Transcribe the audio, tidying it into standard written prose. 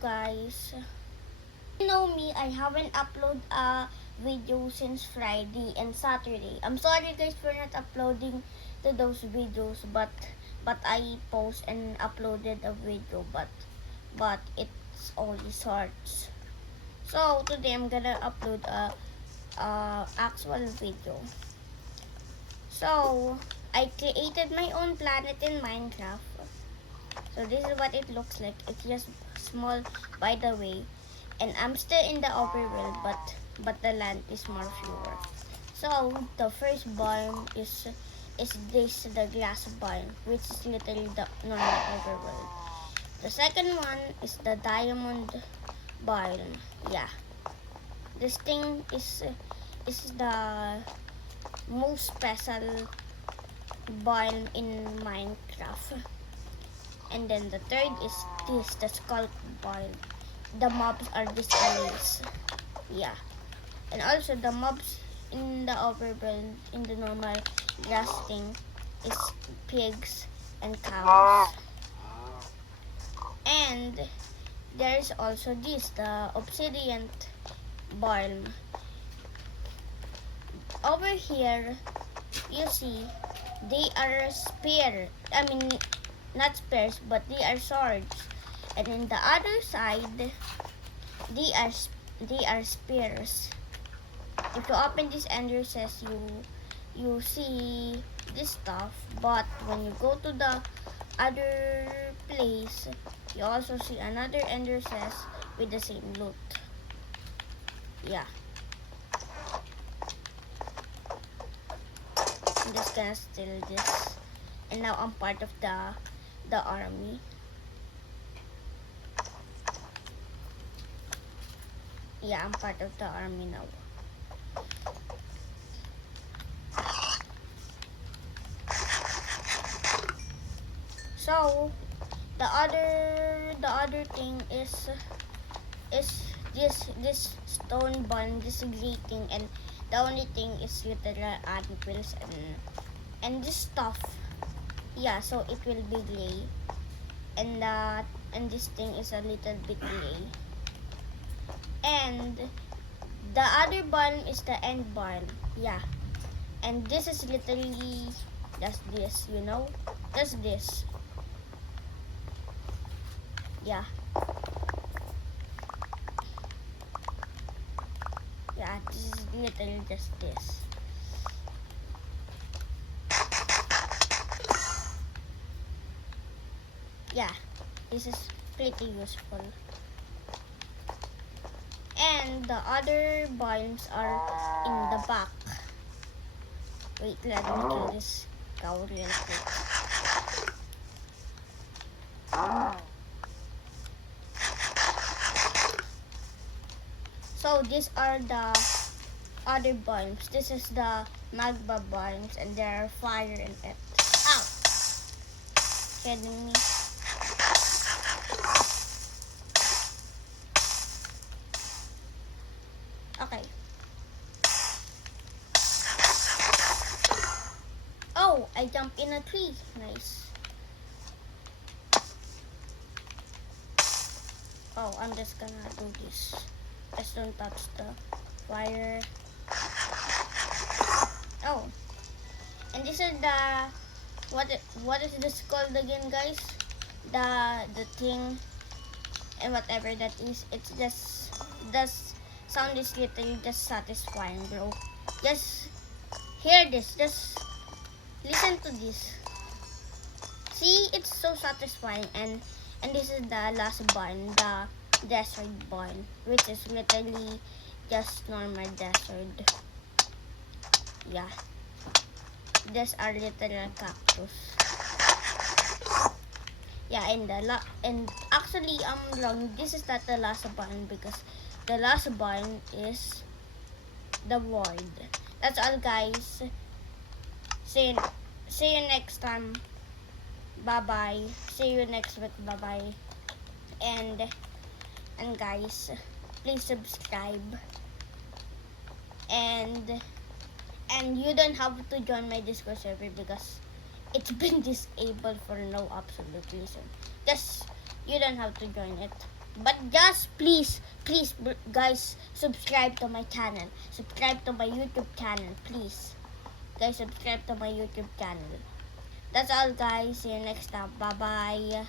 guys. You know me, I haven't uploaded a video since Friday and Saturday. I'm sorry guys for not uploading to those videos, but I post and uploaded a video, but it's only shorts. So today I'm gonna upload a actual video. So I created my own planet in Minecraft. So this is what it looks like. It's just small, by the way, and I'm still in the overworld, but the land is more fewer. So the first biome is the glass biome, which is literally the normal overworld. The second one is the diamond biome. Yeah, this thing is the most special biome in Minecraft. And then the third is the skull biome. The mobs are these enemies. Yeah. And also the mobs in the overworld, in the normal grass thing, is pigs and cows. And there's also the obsidian biome. Over here, you see, they are not spears, but they are swords. And in the other side, they are spears. If you open this ender chest, you see this stuff, but when you go to the other place, you also see another ender chest with the same loot. Yeah. I'm just gonna steal this, and now I'm part of the army. Yeah, I'm part of the army now. So the other thing is this stone bun, this grating, and the only thing is literal anvils and this stuff. Yeah, so it will be clay, and this thing is a little bit clay. And the other biome is the end biome. Yeah, and this is literally just this, just this. Yeah. Yeah, this is literally just this. Yeah, this is pretty useful. And the other biomes are in the back. Wait, let me kill this cow real quick. So these are the other biomes. This is the magma biomes, and there are fire in it. Ow! Kidding me? Okay. Oh, I jumped in a tree. Nice. Oh, I'm just gonna do this. Just don't touch the wire. Oh. And this is the what is this called again, guys? The thing and whatever that is. It's just the sound is literally just satisfying, bro. Just hear this. Just listen to this. See, it's so satisfying. And this is the last biome, the desert biome, which is literally just normal desert. Yeah, these are literal cactus. Yeah, and actually wrong. This is not the last biome, because the last biome is the void. That's all, guys. See you next time. Bye bye. See you next week. Bye bye. And guys, please subscribe. And you don't have to join my Discord server because it's been disabled for no absolute reason. Just you don't have to join it. But just please, guys, subscribe to my channel. Subscribe to my YouTube channel, please. Guys, subscribe to my YouTube channel. That's all, guys. See you next time. Bye-bye.